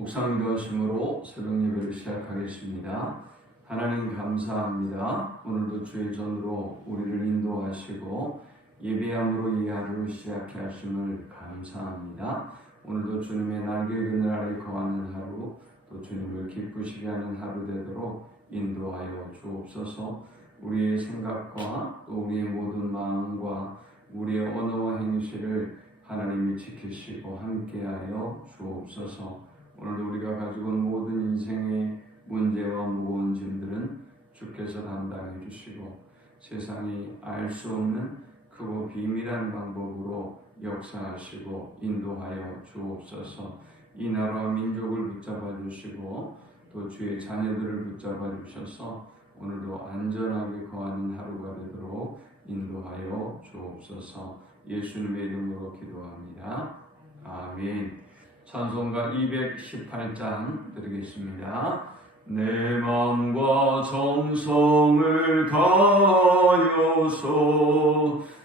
묵상 기도하심으로 새벽 예배를 시작하겠습니다. 하나님 감사합니다. 오늘도 주의 전으로 우리를 인도하시고 예배함으로 이 하루를 시작해 하심을 감사합니다. 오늘도 주님의 날개 그늘 아래 거하는 하루, 또 주님을 기쁘시게 하는 하루 되도록 인도하여 주옵소서. 우리의 생각과 또 우리의 모든 마음과 우리의 언어와 행실을 하나님이 지키시고 함께하여 주옵소서. 오늘도 우리가 가지고 온 모든 인생의 문제와 무거운 짐들은 주께서 담당해 주시고 세상이 알 수 없는 크고 비밀한 방법으로 역사하시고 인도하여 주옵소서. 이 나라와 민족을 붙잡아 주시고 또 주의 자녀들을 붙잡아 주셔서 오늘도 안전하게 거하는 하루가 되도록 인도하여 주옵소서. 예수님의 이름으로 기도합니다. 아멘. 찬송가 218장 드리겠습니다. 내 마음과 정성을 다하여서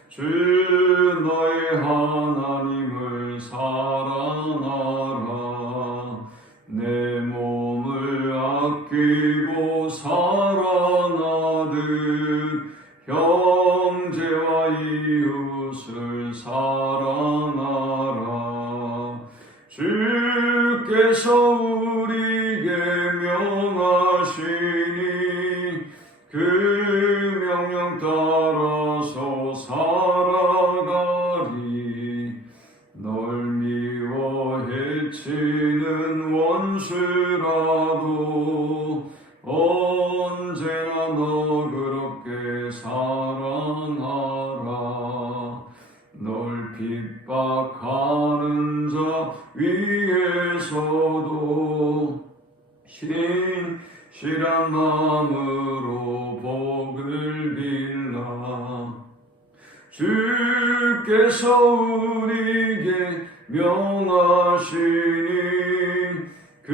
주 너의 하나님을 사랑하라. 내 몸을 아끼고 살아나듯 형제와 이웃을 사랑하라. 주께서 우리에게 명하시니 그 명령 따라서 살아가리. 널 미워 해치는 원수라도 언제나 너 그렇게 사랑하라. 널 핍박하는 자 위에서도 신실한 마음으로 복을 빌라. 주께서 우리에게 명하시니 그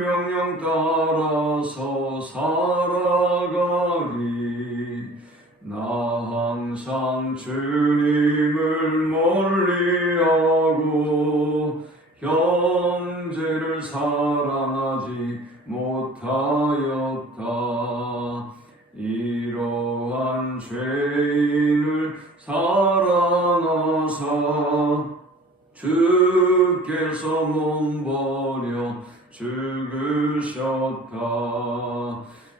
명령 따라서 살아가리. 나 항상 주님을 멀리하고 형제를 사랑하지 못하였다. 이러한 죄인을 사랑하사 주께서 몸버려 죽으셨다.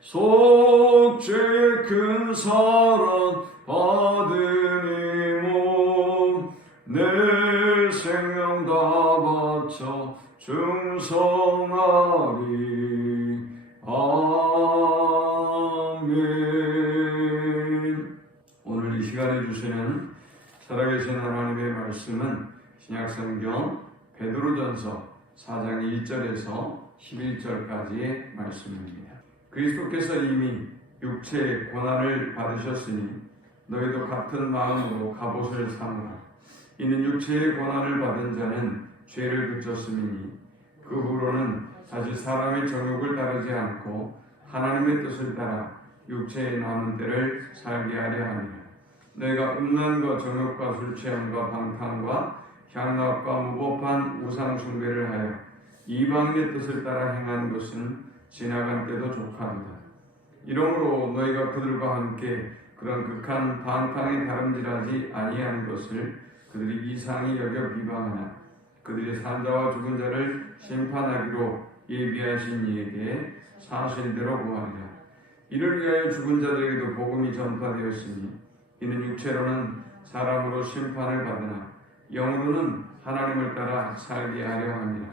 속죄의 큰 사랑 받으니 몸 내 생명 다 바쳐 충성하리. 아멘. 오늘 이 시간에 주시는 살아계신 하나님의 말씀은 신약성경 베드로전서 4장 1절에서 11절까지의 말씀입니다. 그리스도께서 이미 육체의 고난을 받으셨으니 너희도 같은 마음으로 갑옷을 삼으라. 이는 육체의 고난을 받은 자는 죄를 그쳤음이니 그 후로는 다시 사람의 정욕을 따르지 않고 하나님의 뜻을 따라 육체의 남은 때를 살게 하려 함이라. 너희가 음란과 정욕과 술 취함과 방탕과 향락과 무법한 우상 숭배를 하여 이방인의 뜻을 따라 행한 것은 지나간 때도 족하도다. 이러므로 너희가 그들과 함께 그런 극한 방탕에 다름질하지 아니하는 것을 그들이 이상히 여겨 비방하나 그들이 산자와 죽은 자를 심판하기로 예비하신 이에게 사실대로 구하리라. 이를 위하여 죽은 자들에게도 복음이 전파되었으니 이는 육체로는 사람으로 심판을 받으나 영으로는 하나님을 따라 살게 하려 함이라.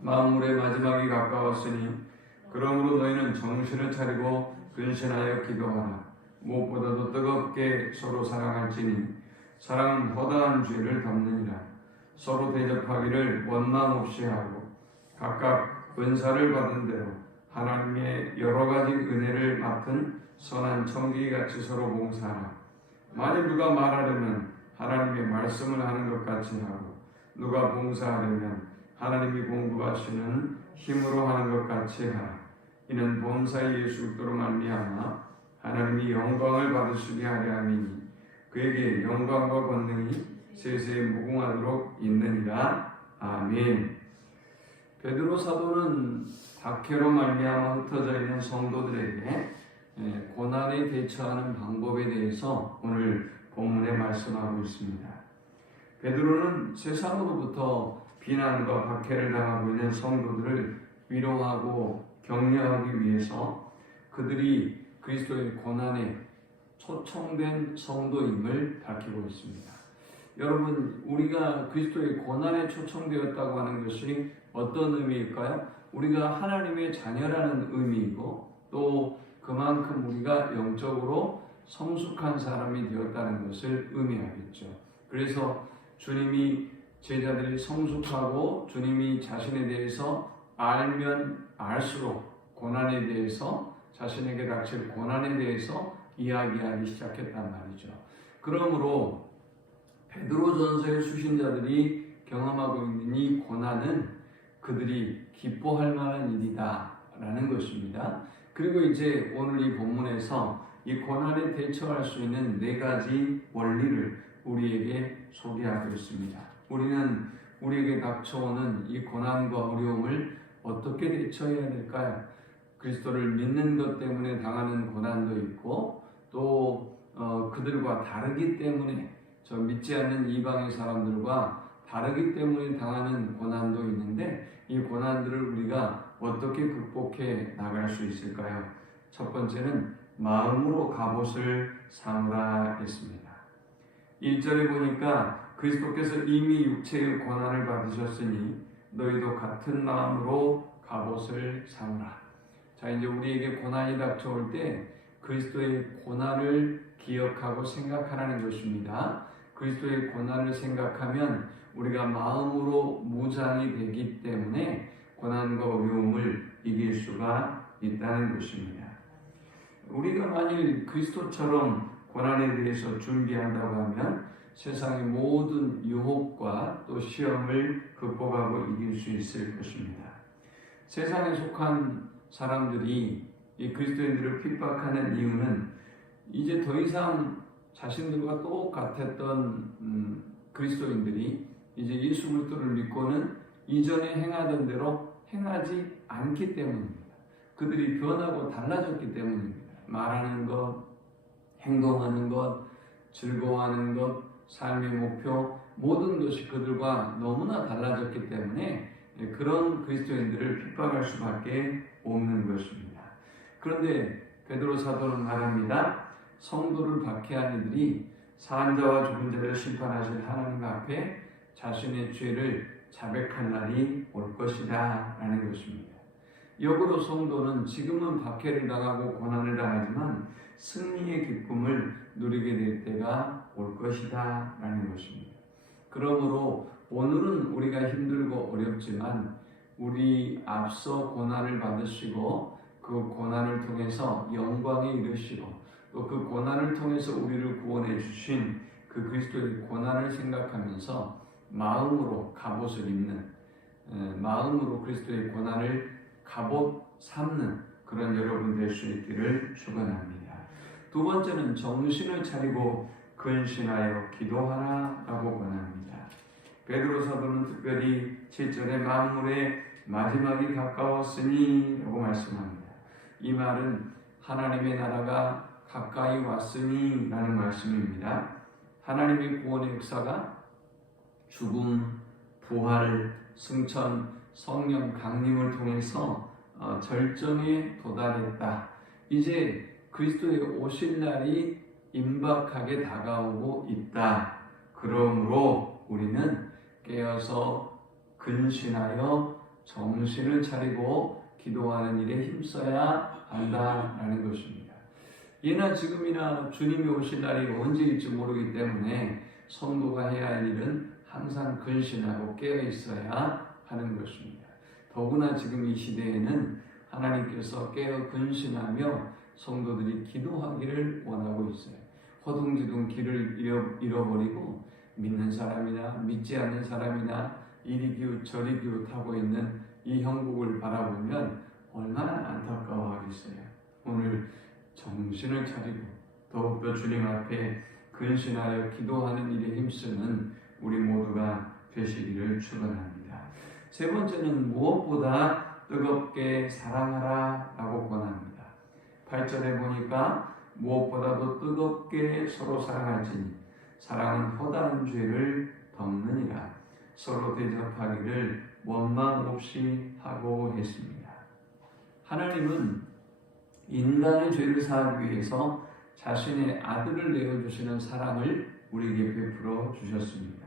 만물의 마지막이 가까웠으니 그러므로 너희는 정신을 차리고 근신하여 기도하라. 무엇보다도 뜨겁게 서로 사랑할지니 사랑은 허다한 죄를 덮느니라. 서로 대접하기를 원망 없이 하고 각각 은사를 받은 대로 하나님의 여러 가지 은혜를 맡은 선한 청지기같이 서로 봉사하라. 만일 누가 말하려면 하나님의 말씀을 하는 것 같이 하고 누가 봉사하려면 하나님이 공급하시는 힘으로 하는 것 같이 하라. 이는 본사의 예수 그리스도로 말미암아 하나님이 영광을 받으시게 하려 함이니 그에게 영광과 권능이 세세에 무궁하도록 있느니라. 아멘. 베드로 사도는 박해로 말미암아 흩어져 있는 성도들에게 고난에 대처하는 방법에 대해서 오늘 본문에 말씀하고 있습니다. 베드로는 세상으로부터 비난과 박해를 당하고 있는 성도들을 위로하고 격려하기 위해서 그들이 그리스도의 고난에 초청된 성도임을 밝히고 있습니다. 여러분, 우리가 그리스도의 고난에 초청되었다고 하는 것이 어떤 의미일까요? 우리가 하나님의 자녀라는 의미이고 또 그만큼 우리가 영적으로 성숙한 사람이 되었다는 것을 의미하겠죠. 그래서 주님이 제자들이 성숙하고 주님이 자신에 대해서 알면 알수록 고난에 대해서 자신에게 닥칠 고난에 대해서 이야기하기 시작했단 말이죠. 그러므로 베드로전서의 수신자들이 경험하고 있는 이 고난은 그들이 기뻐할 만한 일이다 라는 것입니다. 그리고 이제 오늘 이 본문에서 이 고난에 대처할 수 있는 4가지 원리를 우리에게 소개하고 있습니다. 우리는 우리에게 닥쳐오는 이 고난과 어려움을 어떻게 대처해야 될까요? 그리스도를 믿는 것 때문에 당하는 고난도 있고 또 그들과 다르기 때문에 저 믿지 않는 이방의 사람들과 다르기 때문에 당하는 고난도 있는데 이 고난들을 우리가 어떻게 극복해 나갈 수 있을까요? 첫 번째는 마음으로 갑옷을 삼으라 했습니다. 1절에 보니까 그리스도께서 이미 육체의 고난을 받으셨으니 너희도 같은 마음으로 갑옷을 삼으라. 자, 이제 우리에게 고난이 닥쳐올 때 그리스도의 고난을 기억하고 생각하라는 것입니다. 그리스도의 고난을 생각하면 우리가 마음으로 무장이 되기 때문에 고난과 어려움을 이길 수가 있다는 것입니다. 우리가 만일 그리스도처럼 고난에 대해서 준비한다고 하면 세상의 모든 유혹과 또 시험을 극복하고 이길 수 있을 것입니다. 세상에 속한 사람들이 이 그리스도인들을 핍박하는 이유는 이제 더 이상 자신들과 똑같았던 그리스도인들이 이제 예수 그리스도를 믿고는 이전에 행하던 대로 행하지 않기 때문입니다. 그들이 변하고 달라졌기 때문입니다. 말하는 것, 행동하는 것, 즐거워하는 것, 삶의 목표 모든 것이 그들과 너무나 달라졌기 때문에 그런 그리스도인들을 핍박할 수밖에 없는 것입니다. 그런데 베드로 사도는 말합니다. 성도를 박해한 이들이 산자와 죽은 자를 심판하실 하나님 앞에 자신의 죄를 자백할 날이 올 것이다 라는 것입니다. 역으로 성도는 지금은 박해를 당하고 고난을 당하지만 승리의 기쁨을 누리게 될 때가 올 것이다 라는 것입니다. 그러므로 오늘은 우리가 힘들고 어렵지만 우리 앞서 고난을 받으시고 그 고난을 통해서 영광에 이르시고 또 그 고난을 통해서 우리를 구원해 주신 그 그리스도의 고난을 생각하면서 마음으로 갑옷을 입는 마음으로 그리스도의 고난을 갑옷 삼는 그런 여러분 될 수 있기를 축원합니다. 두 번째는 정신을 차리고 근신하여 기도하라 라고 권합니다. 베드로 사도는 특별히 7절에 만물의 마지막이 가까웠으니 라고 말씀합니다. 이 말은 하나님의 나라가 가까이 왔으니 라는 말씀입니다. 하나님의 구원의 역사가 죽음, 부활, 승천, 성령 강림을 통해서 절정에 도달했다. 이제 그리스도의 오실 날이 임박하게 다가오고 있다. 그러므로 우리는 깨어서 근신하여 정신을 차리고 기도하는 일에 힘써야 한다라는 것입니다. 예나 지금이나 주님이 오실 날이 언제일지 모르기 때문에 성도가 해야 할 일은 항상 근신하고 깨어 있어야 하는 것입니다. 더구나 지금 이 시대에는 하나님께서 깨어 근신하며 성도들이 기도하기를 원하고 있어요. 허둥지둥 길을 잃어버리고 믿는 사람이나 믿지 않는 사람이나 이리 기웃 저리 기웃하고 있는 이 형국을 바라보면 얼마나 안타까워하겠어요. 오늘 정신을 차리고 더욱더 주님 앞에 근신하여 기도하는 일에 힘쓰는 우리 모두가 되시기를 축원합니다. 세 번째는 무엇보다 뜨겁게 사랑하라 라고 권합니다. 8절에 보니까 무엇보다도 뜨겁게 서로 사랑할지니 사랑은 허다한 죄를 덮느니라. 서로 대접하기를 원망 없이 하고 했습니다. 하나님은 인간의 죄를 사하기 위해서 자신의 아들을 내어주시는 사랑을 우리에게 베풀어 주셨습니다.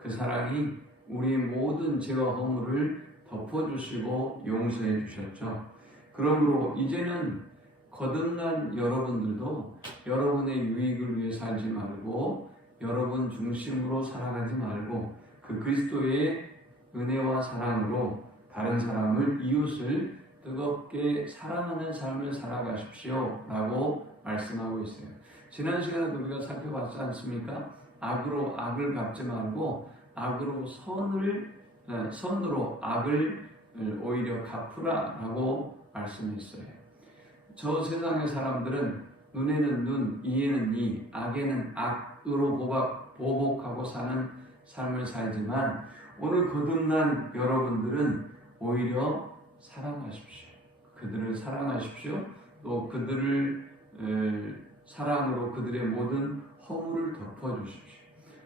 그 사랑이 우리 모든 죄와 허물을 덮어주시고 용서해 주셨죠. 그러므로 이제는 거듭난 여러분들도 여러분의 유익을 위해 살지 말고 여러분 중심으로 살아가지 말고 그 그리스도의 은혜와 사랑으로 다른 사람을, 이웃을 뜨겁게 사랑하는 삶을 살아가십시오 라고 말씀하고 있어요. 지난 시간에도 우리가 살펴봤지 않습니까? 악으로 악을 갚지 말고 악으로 선으로 악을 오히려 갚으라 라고 말씀했어요. 저 세상의 사람들은 눈에는 눈, 이에는 이, 악에는 악으로 보복하고 사는 삶을 살지만 오늘 거듭난 여러분들은 오히려 사랑하십시오. 그들을 사랑하십시오. 또 그들을 사랑으로 그들의 모든 허물을 덮어주십시오.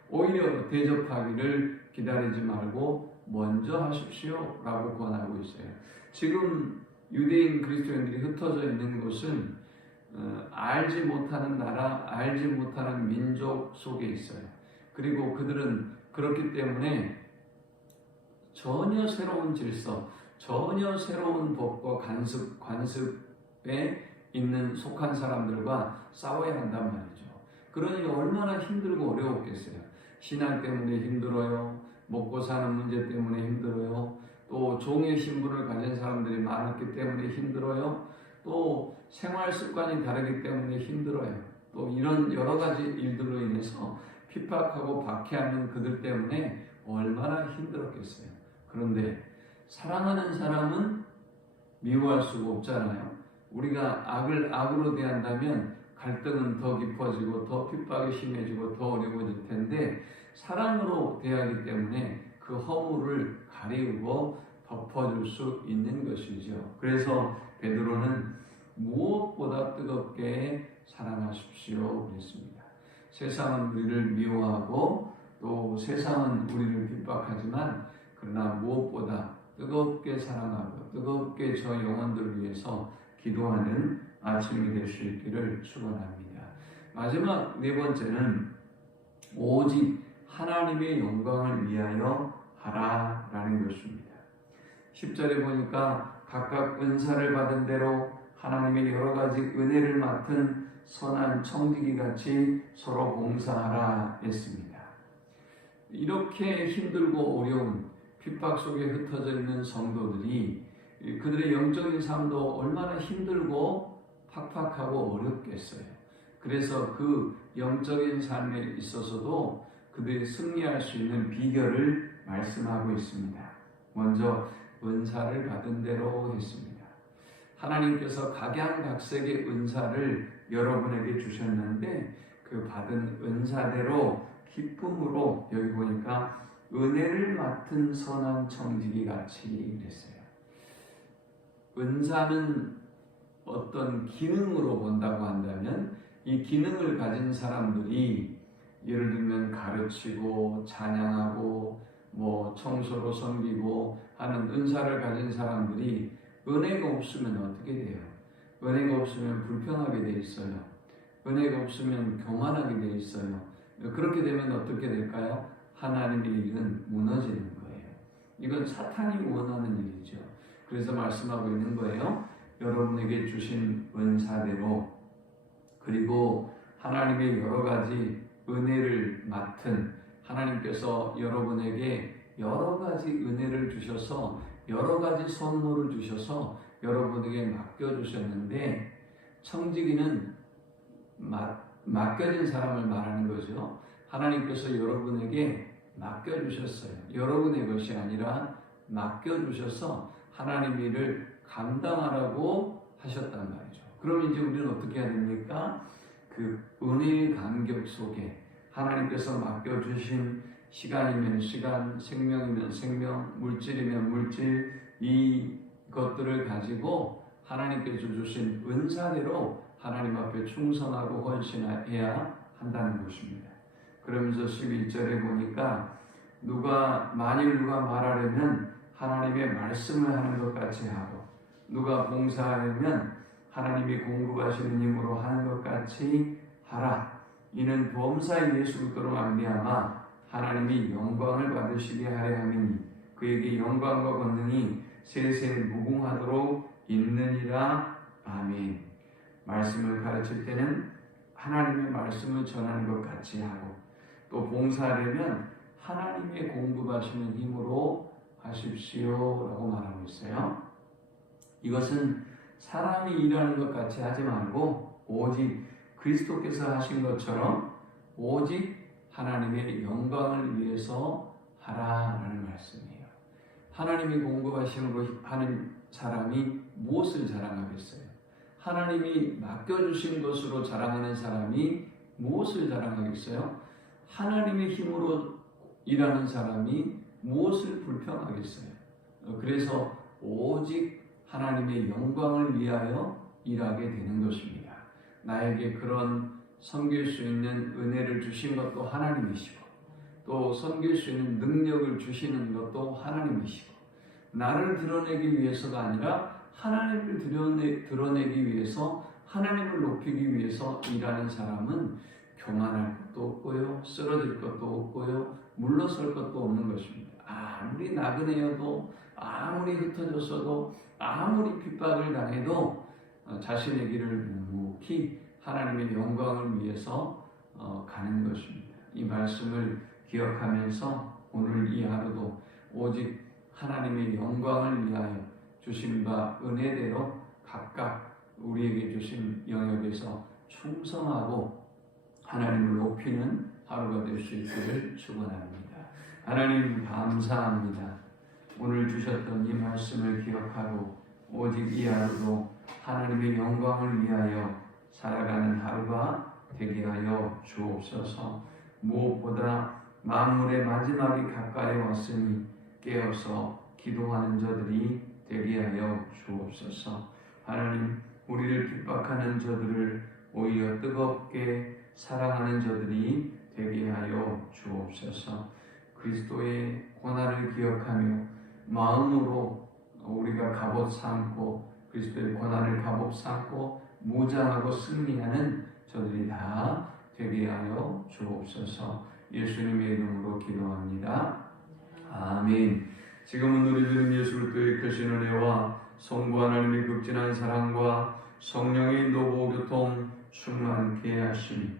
오히려 대접하기를 기다리지 말고 먼저 하십시오 라고 권하고 있어요. 지금 유대인 그리스도인들이 흩어져 있는 곳은 알지 못하는 나라, 알지 못하는 민족 속에 있어요. 그리고 그들은 그렇기 때문에 전혀 새로운 질서, 전혀 새로운 법과 관습에 속한 사람들과 싸워야 한단 말이죠. 그러니 얼마나 힘들고 어려웠겠어요. 신앙 때문에 힘들어요. 먹고 사는 문제 때문에 힘들어요. 또 종의 신분을 가진 사람들이 많았기 때문에 힘들어요. 또 생활 습관이 다르기 때문에 힘들어요. 또 이런 여러 가지 일들로 인해서 핍박하고 박해하는 그들 때문에 얼마나 힘들었겠어요. 그런데 사랑하는 사람은 미워할 수가 없잖아요. 우리가 악을 악으로 대한다면 갈등은 더 깊어지고 더 핍박이 심해지고 더 어려워질 텐데 사랑으로 대하기 때문에 그 허물을 가리우고 덮어줄 수 있는 것이죠. 그래서 베드로는 무엇보다 뜨겁게 사랑하십시오 그랬습니다. 세상은 우리를 미워하고 또 세상은 우리를 핍박하지만 그러나 무엇보다 뜨겁게 사랑하고 뜨겁게 저 영혼들을 위해서 기도하는 아침이 될 수 있기를 축원합니다. 마지막 네 번째는 오직 하나님의 영광을 위하여 하라라는 것입니다. 10절에 보니까 각각 은사를 받은 대로 하나님의 여러 가지 은혜를 맡은 선한 청지기 같이 서로 봉사하라 했습니다. 이렇게 힘들고 어려운 핍박 속에 흩어져 있는 성도들이 그들의 영적인 삶도 얼마나 힘들고 팍팍하고 어렵겠어요. 그래서 그 영적인 삶에 있어서도 그들이 승리할 수 있는 비결을 말씀하고 있습니다. 먼저 은사를 받은 대로 했습니다. 하나님께서 각양각색의 은사를 여러분에게 주셨는데 그 받은 은사대로 기쁨으로 여기 보니까 은혜를 맡은 선한 청지기 같이 그랬어요. 은사는 어떤 기능으로 본다고 한다면 이 기능을 가진 사람들이 예를 들면 가르치고 찬양하고 청소로 섬기고 하는 은사를 가진 사람들이 은혜가 없으면 어떻게 돼요? 은혜가 없으면 불평하게 돼 있어요. 은혜가 없으면 교만하게 돼 있어요. 그렇게 되면 어떻게 될까요? 하나님의 일은 무너지는 거예요. 이건 사탄이 원하는 일이죠. 그래서 말씀하고 있는 거예요. 여러분에게 주신 은사대로 그리고 하나님의 여러 가지 은혜를 맡은 하나님께서 여러분에게 여러 가지 은혜를 주셔서 여러 가지 선물을 주셔서 여러분에게 맡겨주셨는데 청지기는 맡겨진 사람을 말하는 거죠. 하나님께서 여러분에게 맡겨주셨어요. 여러분의 것이 아니라 맡겨주셔서 하나님 일을 감당하라고 하셨단 말이죠. 그럼 이제 우리는 어떻게 해야 됩니까? 그 은혜의 간격 속에 하나님께서 맡겨주신 시간이면 시간, 생명이면 생명, 물질이면 물질, 이것들을 가지고 하나님께서 주신 은사대로 하나님 앞에 충성하고 헌신해야 한다는 것입니다. 그러면서 11절에 보니까 만일 누가 말하려면 하나님의 말씀을 하는 것 같이 하고, 누가 봉사하려면 하나님이 공급하시는 힘으로 하는 것 같이 하라. 이는 범사 예수 그리스도로 말미암아 하나님이 영광을 받으시게 하려 함이니 그에게 영광과 권능이 세세 무궁하도록 있느니라. 아멘. 말씀을 가르칠 때는 하나님의 말씀을 전하는 것 같이 하고, 또 봉사하려면 하나님의 공급하시는 힘으로 하십시오라고 말하고 있어요. 이것은 사람이 일하는 것 같이 하지 말고 오직 그리스도께서 하신 것처럼 오직 하나님의 영광을 위해서 하라라는 말씀이에요. 하나님이 공급하심으로 하는 사람이 무엇을 자랑하겠어요? 하나님이 맡겨주신 것으로 자랑하는 사람이 무엇을 자랑하겠어요? 하나님의 힘으로 일하는 사람이 무엇을 불평하겠어요? 그래서 오직 하나님의 영광을 위하여 일하게 되는 것입니다. 나에게 그런 섬길 수 있는 은혜를 주신 것도 하나님이시고, 또 섬길 수 있는 능력을 주시는 것도 하나님이시고, 나를 드러내기 위해서가 아니라 하나님을 드러내기 위해서, 하나님을 높이기 위해서 일하는 사람은 교만할 것도 없고요, 쓰러질 것도 없고요, 물러설 것도 없는 것입니다. 아무리 나그네여도, 아무리 흩어졌어도, 아무리 핍박을 당해도 자신의 길을 묵묵히 하나님의 영광을 위해서 가는 것입니다. 이 말씀을 기억하면서 오늘 이 하루도 오직 하나님의 영광을 위하여 주신 바 은혜대로 각각 우리에게 주신 영역에서 충성하고 하나님을 높이는 하루가 될 수 있기를 축원합니다. 하나님 감사합니다. 오늘 주셨던 이 말씀을 기억하고 오직 이 하루도 하나님의 영광을 위하여 살아가는 하루가 되게 하여 주옵소서. 무엇보다 만물의 마지막이 가까이 왔으니 깨어서 기도하는 자들이 되게 하여 주옵소서. 하나님, 우리를 핍박하는 자들을 오히려 뜨겁게 사랑하는 자들이 되게 하여 주옵소서. 그리스도의 고난을 기억하며 마음으로 우리가 갑옷 삼고 그리스도의 고난을 갑옷 삼고 무장하고 승리하는 저들이 다 되게 하여 주옵소서. 예수님의 이름으로 기도합니다. 아멘. 지금은 우리 주님 예수 그리스도의 크신 은혜와 성부 하나님의 극진한 사랑과 성령의 인도 교통 충만케 하시니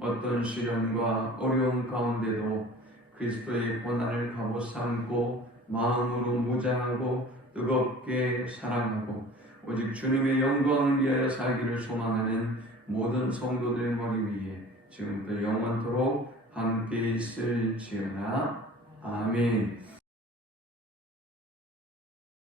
어떤 시련과 어려움 가운데도 그리스도의 고난을 갑옷 삼고 마음으로 무장하고 뜨겁게 사랑하고 오직 주님의 영광을 위하여 살기를 소망하는 모든 성도들의 머리 위에 지금부터 영원토록 함께 있을지어다. 아멘.